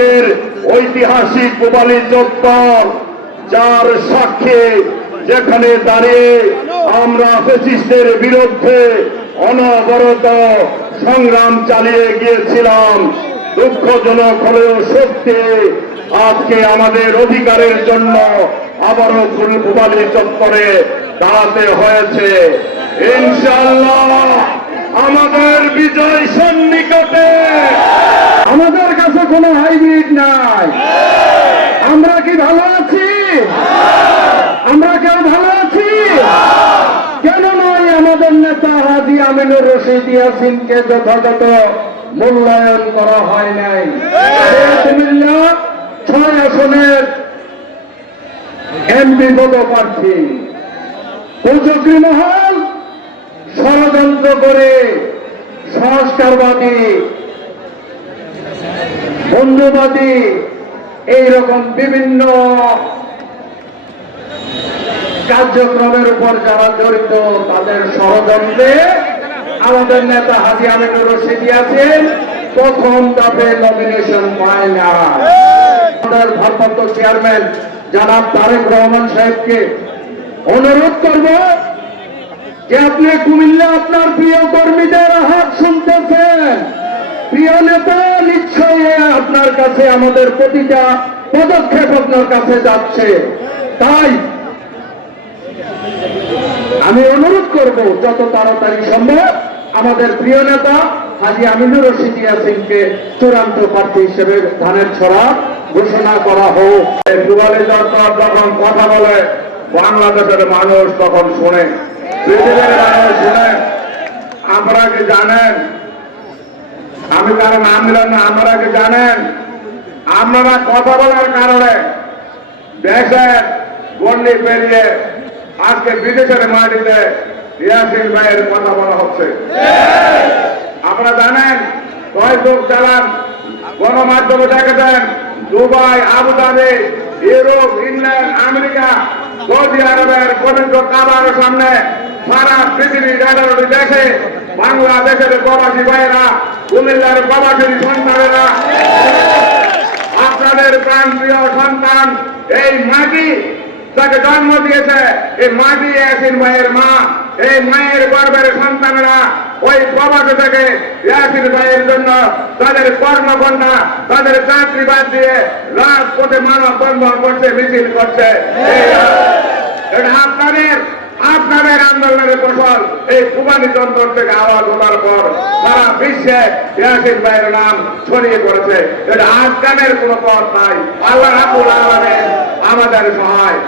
আজকের ঐতিহাসিক গোপালী চত্বর, যার সাক্ষী যেখানে দাঁড়িয়ে আমরা ফেসিস্টের বিরুদ্ধে অনবরত সংগ্রাম চালিয়ে গিয়েছিলাম। দুঃখজনক হলেও সত্যি আজকে আমাদের অধিকারের জন্য আবারও গোপালী চত্বরে দাঁড়াতে হয়েছে। ইনশাল্লাহ আমাদের বিজয় সন্নিকটে হাইব্রিড নাই। আমরা কি ভালো আছি? আমরা কেউ ভালো আছি? কেন নয় আমাদের নেতা হাজি আমিনুর রশিদ ইয়াসিনকে যথাযথ মূল্যায়ন করা হয় নাই? ছয় আসনের এমপি পদপ্রার্থী। উপযোগী মহল ষড়যন্ত্র করে সংস্কারবাদী বন্ধুবাদী, এইরকম বিভিন্ন কার্যক্রমের উপর যারা জড়িত, তাদের ষড়যন্ত্রে আমাদের নেতা হাজি আমিনুর রশিদ আছেন। প্রথম ধাপে নমিনেশন পায় না। আমাদের ভারপ্রাপ্ত চেয়ারম্যান জানাব তারেক রহমান সাহেবকে অনুরোধ করব যে আপনি কুমিল্লা আপনার প্রিয় কর্মীদের হাত শুনতেছেন। প্রিয় নেতা নিশ্চয়ই আপনার কাছে আমাদের প্রতিটা পদক্ষেপ আপনার কাছে যাচ্ছে। তাই আমি অনুরোধ করব, যত তাড়াতাড়ি সম্ভব আমাদের প্রিয় নেতা হাজি আমিনুর রশিদ ইয়াসিনকে চূড়ান্ত প্রার্থী হিসেবে ধানের ছড়া ঘোষণা করা হোক। দুয়ারে চত্বর যখন কথা বলে, বাংলাদেশের মানুষ তখন শোনে। পৃথিবীর মানুষ শুনে। আপনারা কি জানেন আমি কারও নাম দিলাম না, আপনারা কি জানেন? আপনারা কথা বলার কারণে দেশের গন্ডি পেরিয়ে আজকে বিদেশের মাটিতে ইয়াসিন ভাইয়ের কথা বলা হচ্ছে। আপনারা জানেন কয় লোক চালান গণমাধ্যমে দেখেছেন, Dubai, Abu Dhabi, Europe, England, America, Saudi আরবের পবিত্র কাবার সামনে সারা পৃথিবীর এগারোটি দেশে বাংলাদেশের প্রবাসী ভাইয়েরা, কুমিল্লার প্রবাসী সন্তানেরা, আপনাদের প্রাণ প্রিয় সন্তান, এই মাটি তাকে জন্ম দিয়েছে, এই মাটি ইয়াসিন ভাইয়ের মা, এই মায়ের গর্বের সন্তানেরা, ওই প্রবাসে থেকে ইয়াসিন ভাইয়ের জন্য তাদের কর্মকন্যা, তাদের চাকরি বাদ দিয়ে রাজপথে মানব বন্ধন করছে, মিছিল করছে। এটা আপনাদের আপনাদের আন্দোলনের ফসল এই কুমারী যন্ত্র থেকে আওয়াজ ওঠার পর সারা বিশ্বে ইয়াসিন ভাইয়ের নাম ছড়িয়ে পড়েছে। এটা আফগানের কোনো পথ নাই। আল্লাহ রাবুল আলমের আমাদের সহায়।